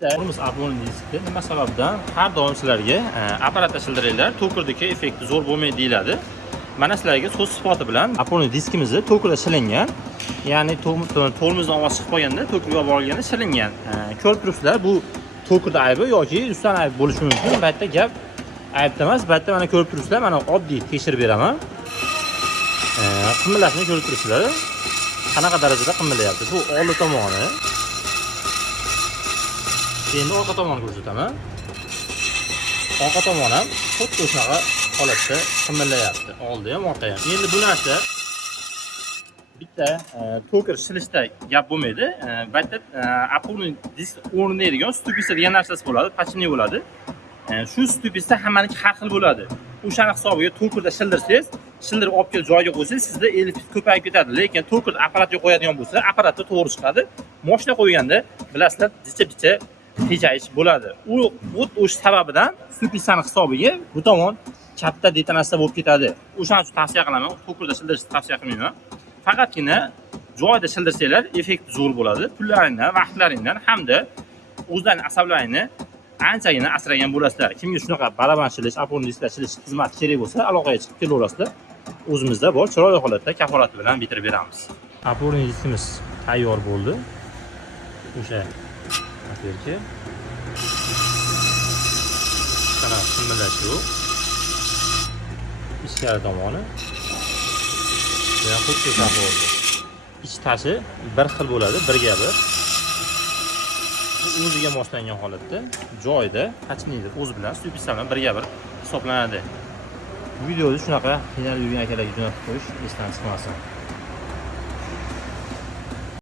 Bitta Apple diski nima sababdan har doim sizlarga apparatda shildiringlar to'kirdagi effekti zo'r bo'lmaydi deyiladi. Mana sizlarga so'z sifati bilan Apple diskimizni to'kirda shilingan, ya'ni tormozdan ovoz chiqib qolganda to'kirga olib borganda shilingan. Ko'rib turibsizlar, bu to'kirda aybi yoki ustidan aybi bo'lishi mumkin. Bu yerda gap aybda emas, bu yerda mana ko'rib turibsizlar, mana oddiy tekshirib beraman. Qimillashni ko'rib turibsizlar. Qanaqa darajada qimillayapti? Bu oldi tomoni. Endi orqa tomonni ko'rsataman. Orqa tomon ham xuddi shunaqa holatda qimillayapti. Oldi ham, orqa ham. Endi bu narsa bitta to'kir shilishda gap bo'lmaydi. Bu yerda Apple'ning disk o'rnaydigan stupisa degan narsasi bo'ladi, pachini bo'ladi. Shu stupisa hammaniki har xil bo'ladi. O'shani hisobiga to'kirda shildirsangiz, shildirib olib kelib joyiga qo'ysangiz, sizda elfit ko'payib ketadi. Lekin to'kir apparatga qo'yadigan bo'lsa, apparatda to'g'ri chiqadi. Mashina qo'yganda bilasizlar, jicha-jicha tejayish bo'ladi. U o'sha sababidan stupisani hisobiga bu tomon katta detonatsiya bo'lib ketadi. O'shaning uchun tavsiya qilaman, to'kirda shildirishni tavsiya qilmayman. Faqatgina joyida shildirsanglar effekt zo'r bo'ladi. Pullaringdan, vaqtlaringdan hamda o'zlaring asablaringni anchagina asragan bo'lasizlar. Kimga shunaqa baraban shilish, Apple disklar shilish xizmati kerak bo'lsa, aloqaga chiqib kelaverasizlar. O'zimizda bor, chiroyli holatda kafolati bilan bitirib beramiz. Apple diskimiz tayyor bo'ldi. O'sha Aperki. Mana qimillash yo'q. Ichkari tomoni. Yana xuddi shunaqa bo'ldi. Ich tashi bir xil bo'ladi, birga bir. O'ziga moslangan holatda, joyida qachmaydi, o'zi bilan stupisa bilan birga bir hisoblanadi. Videoni shunaqa qiynalib yurgan akalarga jo'natib qo'yish esdan chiqmasin.